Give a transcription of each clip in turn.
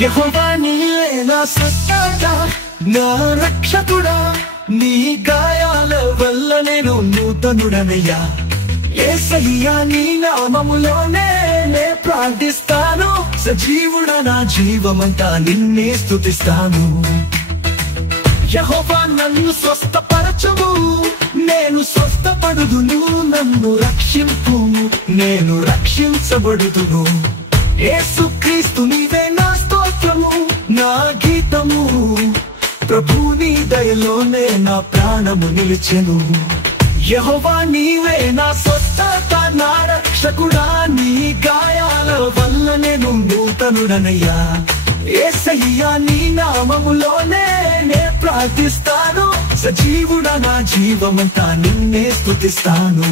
యెహోవా నీవే నా స్వస్థత, నా రక్షకుడా, నీ గాయాల వల్ల నేను నూతనుడనయ్యా. యేసయ్యా నీ నామములోనే నే ప్రార్థిస్తాను, సజీవుడా నా జీవమంతా నిన్నే స్తుతిస్తాను. యెహోవా నన్ను స్వస్థపరచుము, నేను స్వస్థపడుదును, నన్ను రక్షింపుము, నేను రక్షించబడుదును. యేసుక్రీస్తు నీవే నా స్తోత్రము, నా గీతము, ప్రభు నీ దయలోనే నా ప్రాణము నిలిచెను. యెహోవా నీవే నా స్వస్థత, నా రక్షకుడా, నీ గాయాల వల్ల నేను నూతనుడనయ్యా. యేసయ్యా నీ నామములోనే నే ప్రార్థిస్తాను, సజీవుడా నా జీవమంతా నిన్నే స్తుతిస్తాను.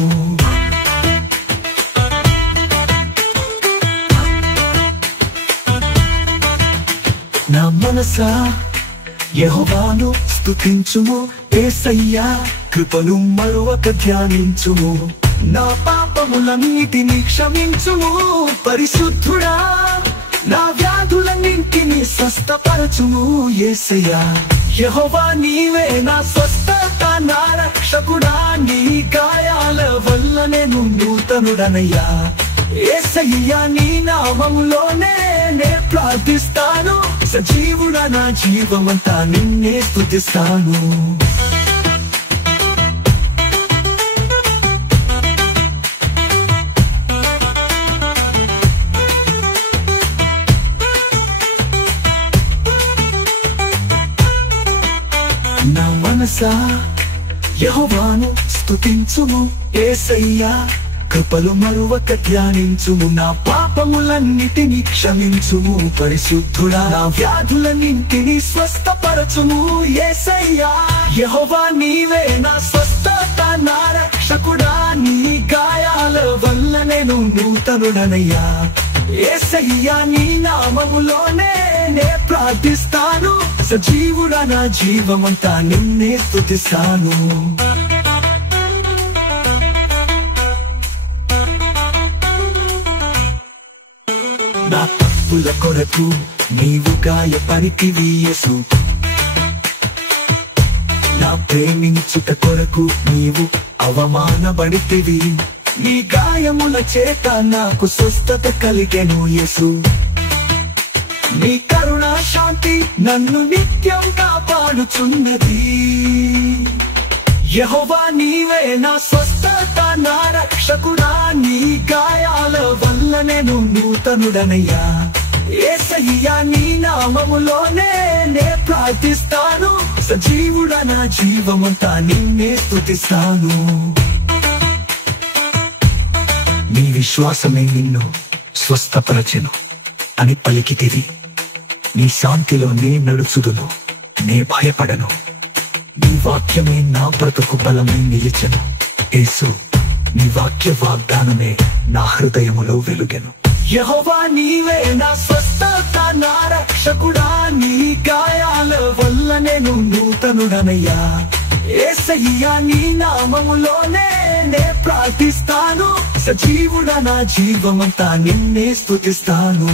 నా మనసా యెహోవాను స్తుతించుము, యేసయ్యా కృపను మరువక ధ్యానించుము. నా పాపములన్నిటిని క్షమించుము, పరిశుద్ధుడా, నా వ్యాధులన్నింటిని స్వస్థపరచుము. యేసయ్యా యెహోవా నీవే నా స్వస్థత, నా రక్షకుడా, నీ గాయాల వల్ల నేను నూతనుడనయ్యా. యేసయ్యా నీ నామములోనే నే ప్రార్థిస్తాను, సజీవుడా నా జీవమంతా నిన్నే స్తుతిస్తాను. నా మనసా యెహోవాను స్తుతించుము, యేసయ్యా కృపలు మరువక ధ్యానించుము. నా పాపములన్నిటిని క్షమించుము, పరిశుద్ధుడా, నా వ్యాధులన్నింటిని స్వస్థపరచుము. యేసయ్యా యెహోవా నీవే నా స్వస్థత, నా రక్షకుడా, నీ గాయాల వల్ల నేను నూతనుడనయ్యా. యేసయ్యా నీ నామములోనే నే ప్రార్థిస్తాను, సజీవుడా నా జీవమంతా నిన్నే స్తుతిస్తాను. నా తప్పుల కొరకు నీవు గాయపడితివి యేసు, నా ప్రేమించుట కొరకు నీవు అవమానపడితివి. నీ గాయముల చేత నాకు స్వస్థత కలిగెను యేసు. నీ కరుణా శాంతి నన్ను నిత్యం కాపాడుచున్నది. యెహోవా నీవే నా స్వస్థత, నా రక్షకుడా, నీ గాయాల వల్ల నేను నూతనుడనయ్యా. యేసయ్యా నీ నామములోనే నే ప్రార్థిస్తాను, సజీవుడా నా జీవమంతా నిన్నే స్తుతిస్తాను. నీ విశ్వాసమే నిన్ను స్వస్థపరచెను అని పలికితివి. నీ శాంతిలో నే నడుచుదును, నే భయపడను. నీ వాక్యమే నా బ్రతుకు బలమై నిలిచెను. యేసు నీ వాక్య వాగ్దానమే నా హృదయములో వెలుగెను. యెహోవా నీవే నా స్వస్థత, నా రక్షకుడా, నీ గాయాల వల్ల నేను నూతనుడనయ్యా. యేసయ్యా నీ నామములోనే నే ప్రార్థిస్తాను, సజీవుడా నా జీవమంతా నిన్నే స్తుతిస్తాను.